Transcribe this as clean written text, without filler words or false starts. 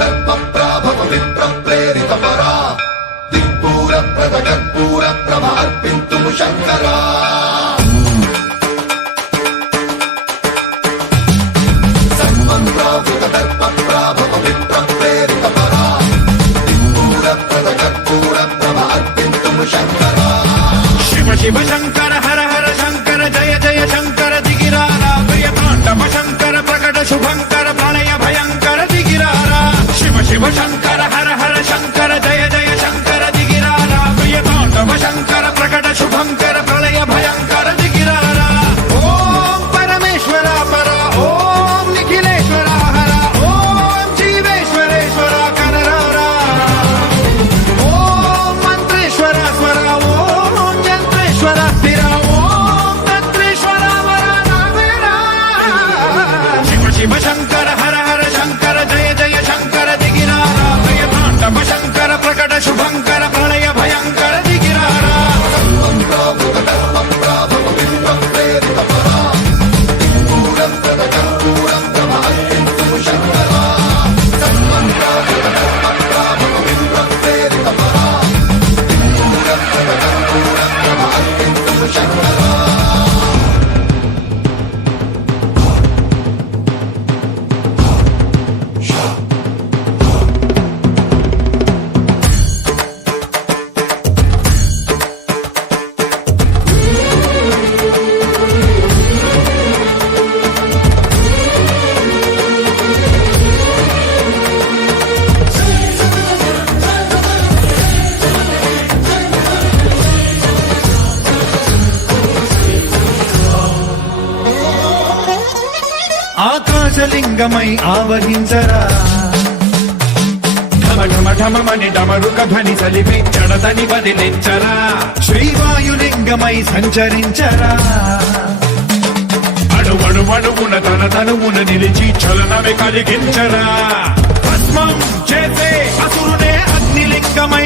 దర్పప్రాభవ విప్ర ప్రేరిత పరా దిక్పూర ప్రద కర్పూర ప్రభ అర్పింతుము శంకరా సన్మంత్రావృత దర్పప్రాభవ విప్ర ప్రేరిత పరా దిక్పూర ప్రద కర్పూర ప్రభ అర్పింతుము శంకరా శివ శివ శంకర హర హర శంకర జయ జయ శంకర దిగిరారా ప్రియ తాండవ శంకర ప్రకట శుభంకర ప్రళయ భయంకర దిగిరారా శివ శివ శంకర హర హర శంకర జయ జయ శంకర దిగిరారా ప్రియ తాండవ శంకర ప్రకట శుభంకర ప్రళయ భయంకర దిగిరారా ఓం పరమేశ్వర పర ఓం నిఖిలేశ్వర హర ఓం జీవేశ్వరేశ్వర కనరారా ఓం మంత్రేశ్వర స్వర ఓం యంత్రేశ్వర స్థిర ఓం తంత్రేశ్వర వర నావేరా శివ శివ శంకర హర హర శంకర జయ జయ శంకర దిగిరారా ప్రియ తాండవ శంకర ప్రకట శుభంకర ప్రళయ భయంకర దిగిరారా సన్మంత్రావృత దర్పప్రాభవ విప్ర ప్రేరిత పరా దిక్పూర ప్రద కర్పూర ప్రభ అర్పింతుము శంకరా సన్మంత్రావృత దర్పప్రాభవ విప్ర ప్రేరిత పరా దిక్పూర ప్రద కర్పూర ప్రభ అర్పింతుము శంకరా ఆకాశలింగమై ఆవహించరా ఢమ ఢమ ఢమమని డమరుక ధ్వని సలిపి జడదని వదిలించరా శ్రీవాయులింగమై సంచరించరా అణువణువున తన తనువున నిలిచి చలనమే కలిగించరా భస్మం చేసే అసురునే అగ్నిలింగమై